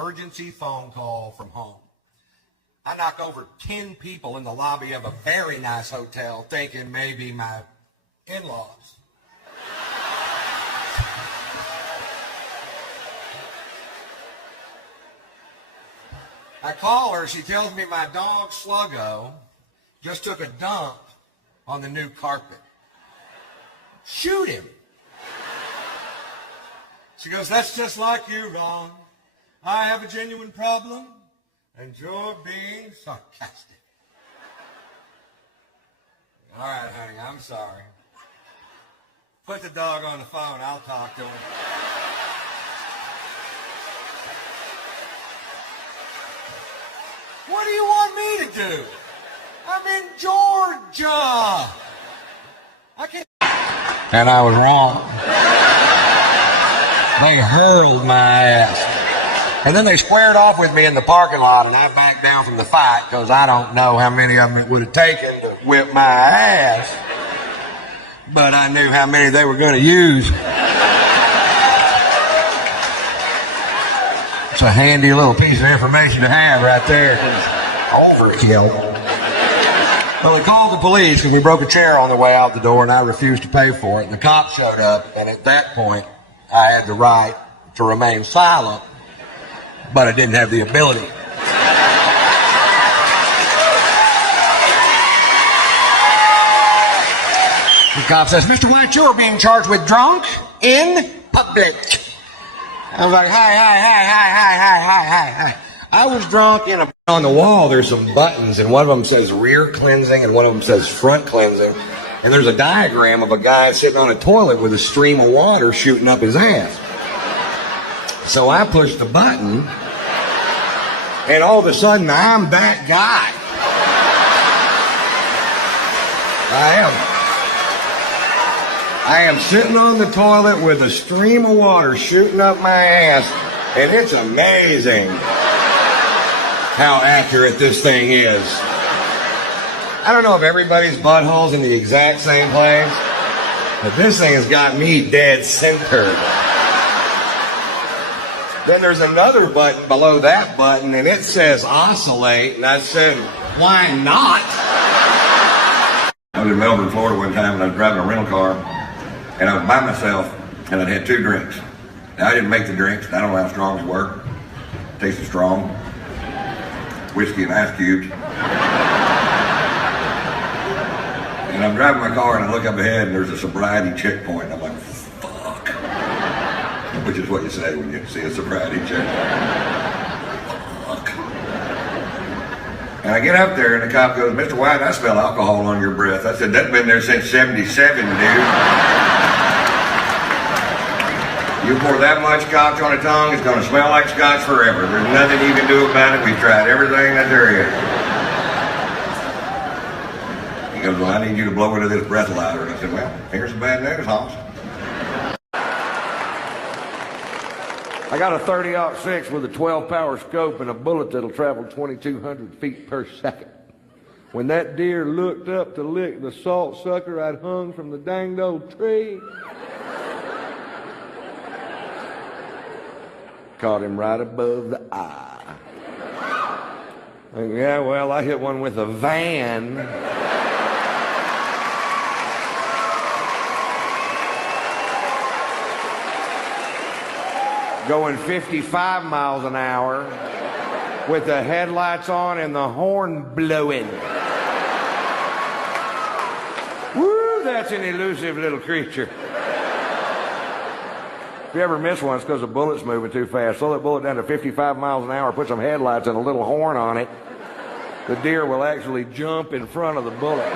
emergency phone call from home. I knock over 10 people in the lobby of a very nice hotel thinking maybe my in-laws. I call her, she tells me my dog Sluggo just took a dump on the new carpet. Shoot him. She goes, that's just like you, Ron. I have a genuine problem, and you're being sarcastic. All right, honey, I'm sorry. Put the dog on the phone, I'll talk to him. What do you want me to do? I'm in Georgia. I can't. And I was wrong. They hurled my ass. And then they squared off with me in the parking lot, and I backed down from the fight because I don't know how many of them it would have taken to whip my ass. But I knew how many they were going to use. It's a handy little piece of information to have right there. Overkill. Well, they called the police because we broke a chair on the way out the door and I refused to pay for it. And the cops showed up, and at that point, I had the right to remain silent, but I didn't have the ability. The cop says, Mr. White, you're being charged with drunk in public. I was like, hi. I was drunk in a... On the wall, there's some buttons, and one of them says rear cleansing, and one of them says front cleansing. And there's a diagram of a guy sitting on a toilet with a stream of water shooting up his ass. So I pushed the button, and all of a sudden, I'm that guy. I am sitting on the toilet with a stream of water shooting up my ass, and it's amazing how accurate this thing is. I don't know if everybody's butthole's in the exact same place, but this thing has got me dead center. Then there's another button below that button, and it says oscillate, and I said, why not? I was in Melbourne, Florida one time, and I was driving a rental car, and I was by myself, and I'd had 2 drinks. Now, I didn't make the drinks. I don't know how strong they were. Tasted strong. Whiskey and ice cubes. And I'm driving my car and I look up ahead and there's a sobriety checkpoint. And I'm like, fuck. Which is what you say when you see a sobriety checkpoint. Fuck. And I get up there and the cop goes, Mr. White, I smell alcohol on your breath. I said, that's been there since 77, dude. You pour that much scotch on a tongue, it's going to smell like scotch forever. There's nothing you can do about it. We've tried everything that there is. He goes, well, I need you to blow into this breathalyzer. And I said, well, here's the bad news, Hoss. I got a 30-06 with a 12-power scope and a bullet that'll travel 2,200 feet per second. When that deer looked up to lick the salt sucker I'd hung from the danged old tree, caught him right above the eye. Yeah, well, I hit one with a van. Going 55 miles an hour with the headlights on and the horn blowing. Woo, that's an elusive little creature. If you ever miss one, it's because the bullet's moving too fast. Slow that bullet down to 55 miles an hour, put some headlights and a little horn on it. The deer will actually jump in front of the bullet.